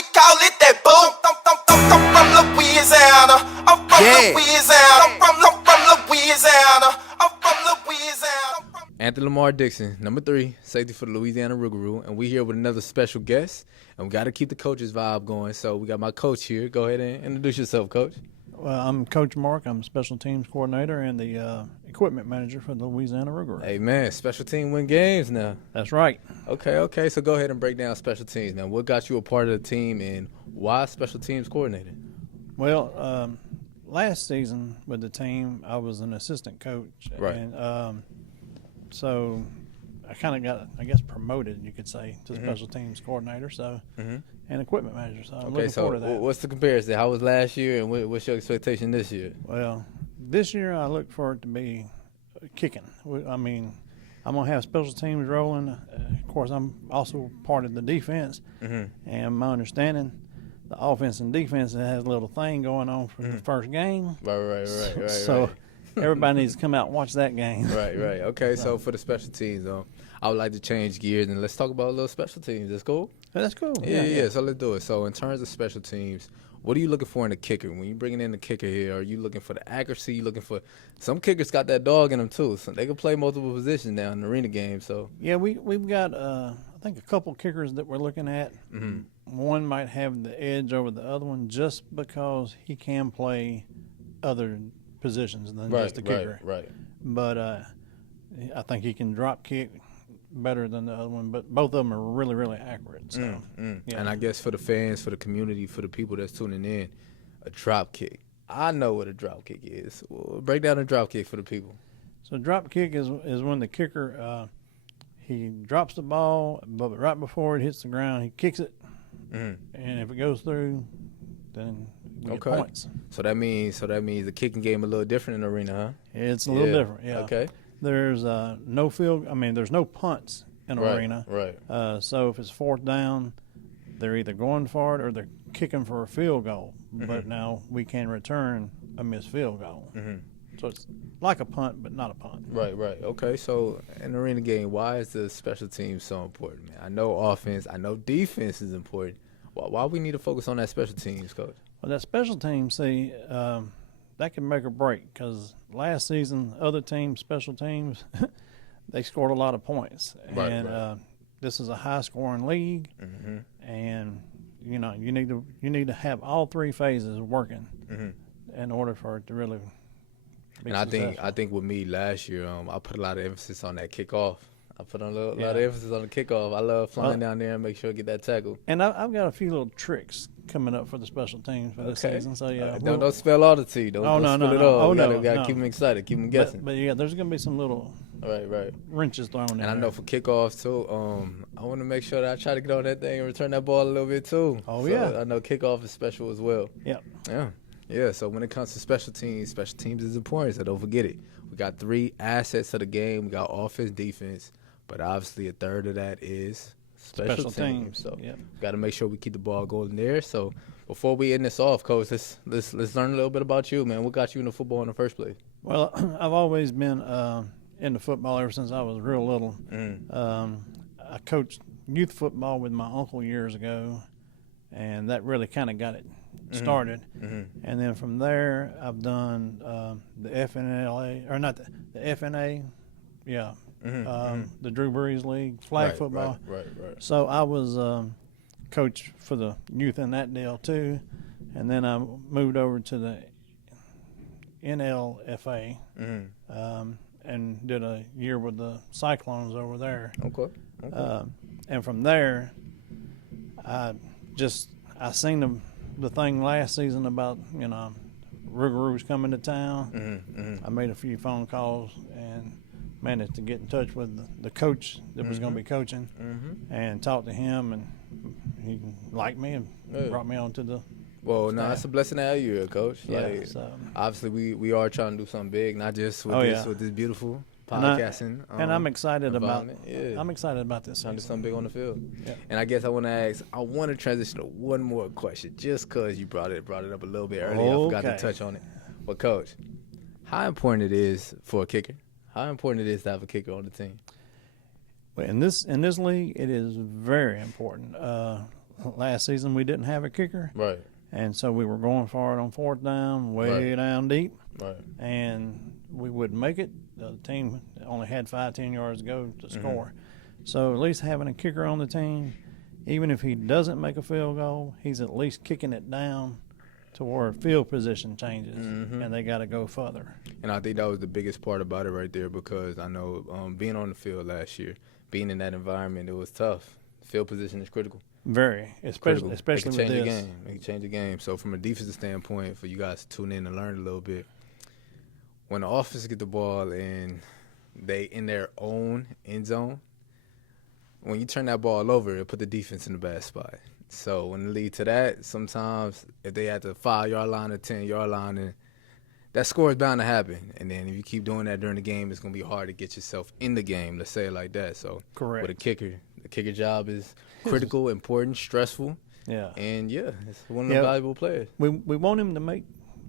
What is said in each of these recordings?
we call it that boom. I'm from Louisiana. I'm from Louisiana. I'm from Louisiana. I'm from Louisiana. Anthony Lamar Dixon, number 3, safety for the Louisiana Roux, and we here with another special guest, and we got to keep the coach's vibe going. So we got my coach here. Go ahead and introduce yourself, Coach. Well, I'm Coach Mark. I'm special teams coordinator and the equipment manager for the Louisiana Roux. Hey, man, special team win games now. That's right. Okay. So go ahead and break down special teams. Now, what got you a part of the team, and why special teams coordinator? Well, last season with the team, I was an assistant coach. Right. And so I kind of got, I guess, promoted, you could say, to special teams coordinator. So and equipment manager. So I'm looking forward to that. What's the comparison? How was last year, and what's your expectation this year? Well, this year I look for it to be kicking. I mean, I'm going to have special teams rolling. Of course, I'm also part of the defense. And my understanding, the offense and defense has a little thing going on from the first game. Right. So everybody needs to come out and watch that game. Right. Okay, so for the special teams, I would like to change gears, and let's talk about a little special teams. That's cool? That's cool. Yeah, so let's do it. So in terms of special teams, what are you looking for in a kicker? When you're bringing in the kicker here, are you looking for the accuracy? You looking for – some kickers got that dog in them too. So they can play multiple positions now in the arena game. So yeah, we've got, I think, a couple kickers that we're looking at. One might have the edge over the other one just because he can play other positions than just the kicker. Right. But I think he can drop kick better than the other one, but both of them are really, really accurate. So, yeah. And I guess for the fans, for the community, for the people that's tuning in, a drop kick. I know what a drop kick is. Well, break down a drop kick for the people. So drop kick is when the kicker he drops the ball, but right before it hits the ground, he kicks it, and if it goes through, then we get points. So that means the kicking game a little different in the arena, huh? It's a little different. Yeah. Okay. There's there's no punts in an arena. Right. So if it's fourth down, they're either going for it or they're kicking for a field goal. But now we can return a missed field goal. So it's like a punt, but not a punt. Right. Okay, so in the arena game, why is the special team so important, man? I know offense, I know defense is important. Why we need to focus on that special teams, Coach? Well, that special team, see, that can make or break because last season, other teams, special teams, they scored a lot of points. Right. This is a high-scoring league, and you need to have all three phases working in order for it to really be successful. I think with me last year, I put a lot of emphasis on that kickoff. I put a lot of emphasis on the kickoff. I love flying down there and make sure I get that tackle. And I've got a few little tricks coming up for the special teams for this season. So yeah, don't spell all the tea. Don't spill it all. Gotta keep them excited. Keep them guessing. But yeah, there's gonna be some little wrenches thrown in. And I know for kickoffs too. I want to make sure that I try to get on that thing and return that ball a little bit too. I know kickoff is special as well. Yeah. So when it comes to special teams is important. So don't forget it. We got 3 assets of the game. We got offense, defense. But obviously a third of that is special teams. So got to make sure we keep the ball going there. So before we end this off, Coach, let's learn a little bit about you, man. What got you into football in the first place? Well, I've always been into football ever since I was real little. I coached youth football with my uncle years ago, and that really kind of got it started. And then from there, I've done the FNLA, or not the FNA, the Drew Brees League, flag football. Right. So I was coach for the youth in that deal too, and then I moved over to the NLFA and did a year with the Cyclones over there. Okay. And from there, I seen the thing last season about Roux coming to town. I made a few phone calls and managed to get in touch with the coach that was going to be coaching and talk to him, and he liked me and brought me on to the Well, no, it's a blessing to have you here, Coach. Yeah, obviously we are trying to do something big, not just with this beautiful podcasting. And I'm excited about this. Trying to do something big on the field. Yeah. And I guess I want to transition to one more question, just because you brought it up a little bit earlier. I forgot to touch on it. But Coach, how important it is for a kicker? How important it is to have a kicker on the team? Well, in this league, it is very important. last season we didn't have a kicker. Right. And so we were going for it on 4th down, way down deep. Right. And we wouldn't make it. The team only had 5-10 yards to go to score. So at least having a kicker on the team, even if he doesn't make a field goal, he's at least kicking it down to where field position changes, and they got to go further. And I think that was the biggest part about it right there, because I know being on the field last year, being in that environment, it was tough. Field position is critical. Very, especially with this. It can change the game. So from a defensive standpoint, for you guys to tune in and learn a little bit, when the offense get the ball and they in their own end zone, when you turn that ball over, it put the defense in the bad spot. So when it lead to that, sometimes if they at the 5-yard line or 10-yard line, and that score is bound to happen. And then if you keep doing that during the game, it's going to be hard to get yourself in the game, let's say it like that. So correct. With a kicker, the kicker job is critical, important, stressful. Yeah. And, it's one of the valuable players. We want him to make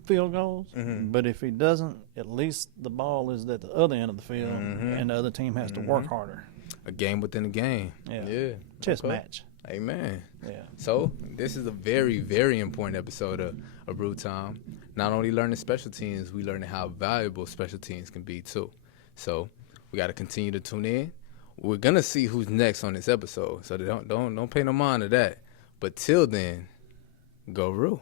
field goals, but if he doesn't, at least the ball is at the other end of the field, and the other team has to work harder. A game within a game. Yeah. Chess match. Amen. Yeah. So this is a very, very important episode of Roux Time. Not only learning special teams, we learning how valuable special teams can be too. So we got to continue to tune in. We're gonna see who's next on this episode, so don't pay no mind to that. But till then, go Roux.